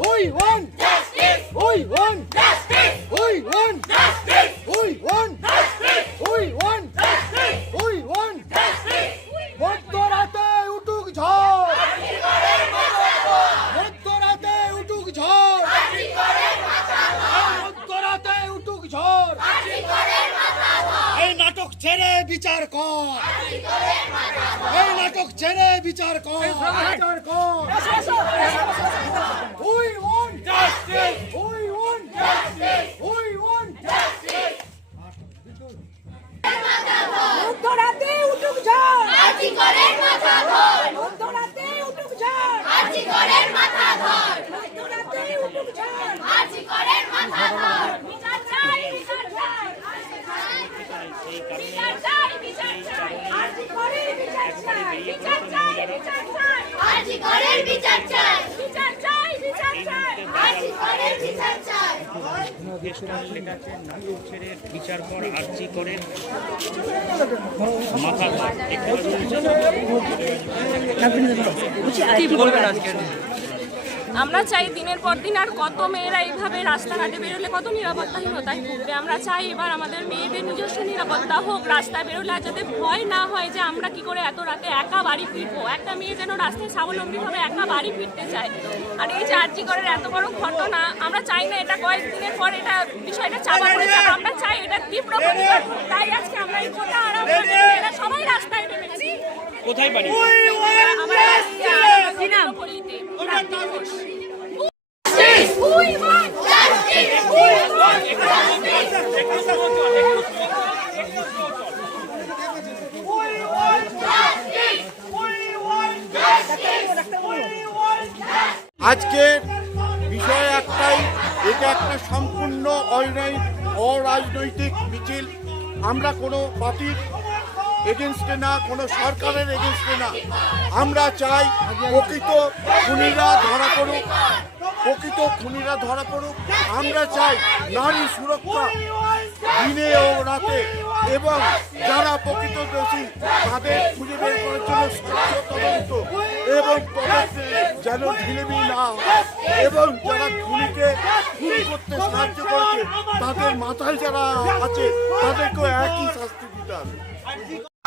Oi, oi! বিচার কর। এই নাটক ছেড়ে বিচার কর। বিচার কর। জাস্টিস উঠুক ঝড় আজি করে মাথা ধর মধ্যরাতে উঠুক ঝড় আজি করের মাথা ধর মধ্যরাতে উঠুক ঝড় আজি করের মাথা ধর বিচার চাই বিচার চাই বিচার চাই বিচার চাই আজি করে বিচার চাই বিচার চাই বিচার চাই আজি করের বিচার চাই। বিচার চাই বিচার চাই। আজি করের বিচার চাই। বিচার কর আর্জি করেন মাথা আমরা চাই দিনের পর দিন আর কত মেয়েরা এইভাবে রাস্তাঘাটে বেরোলে কত নিরাপত্তাহীনতায় ভুগবে। আমরা চাই এবার আমাদের মেয়েদের নিজস্ব নিরাপত্তা হোক রাস্তায় বেরোলে আর যাতে ভয় না হয় যে আমরা কি করে এত রাতে একা বাড়ি ফিরবো। একটা মেয়ে যেন রাস্তায় স্বাবলম্বীভাবে একা বাড়ি ফিরতে চায়। আর এই যে আর্জি করার এত বড় ঘটনা আমরা চাই না এটা কয়েকদিনের পর এটা বিষয়টা চাপা পড়ে যাবে আমরা চাই এটা তীব্র প্রতিবাদ তাই আজকে আমরা এই গোটা আরাম মেয়েরা সবাই রাস্তায় নেমেছি। কোথায় বাড়ি? আমরা আজকের বিষয় একটাই এটা একটা সম্পূর্ণ অরাজনৈতিক মিছিল। আমরা কোনো পার্টির এগেনস্টে না, কোনো সরকারের এগেনস্টে না। আমরা চাই প্রকৃত খুনিরা ধরা পড়ুক, প্রকৃত খুনিরা ধরা পড়ুক। আমরা চাই নারী সুরক্ষা দিনে ও রাতে এবং যারা প্রকৃত দোষী, তাদের খুঁজে বের করার জন্য তদন্ত এবং তদন্তে যেন ঢিলেমি না এবং যারা খুনিকে খুন করতে সাহায্য করেছে, তাদের মাথায় যারা আছে, তাদেরকেও একই শাস্তি করতে হবে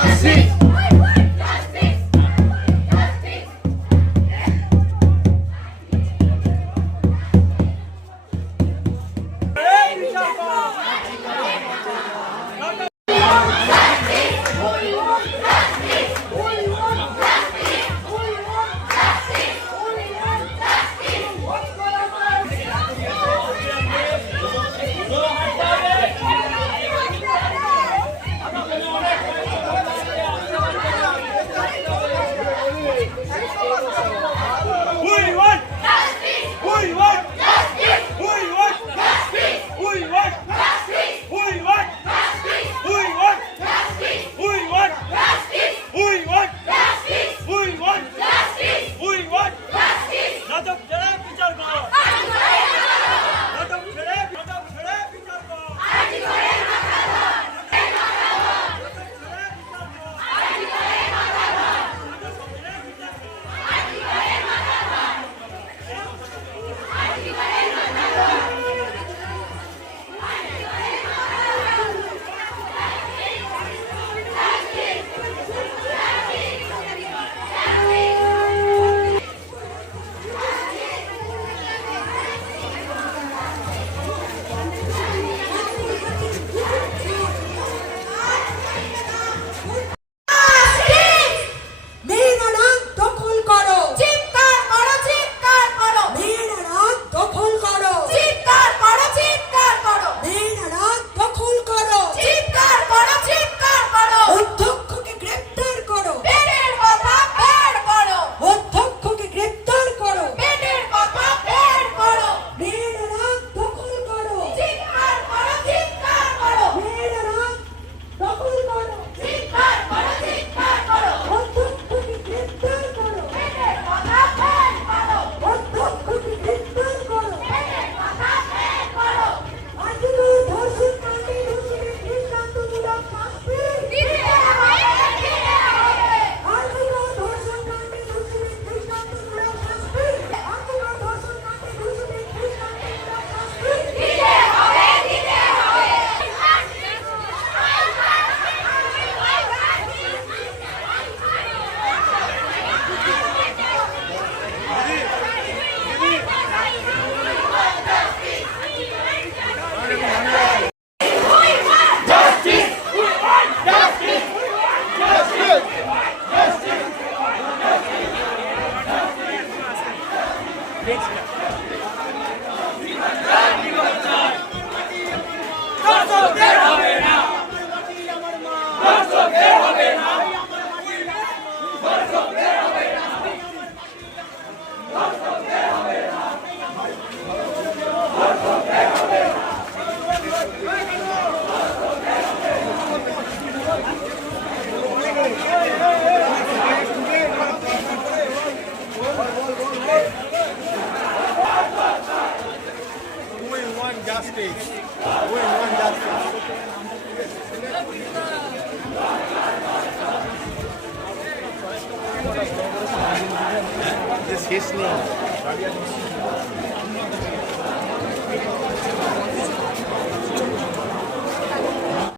Let's. শেষ নেই।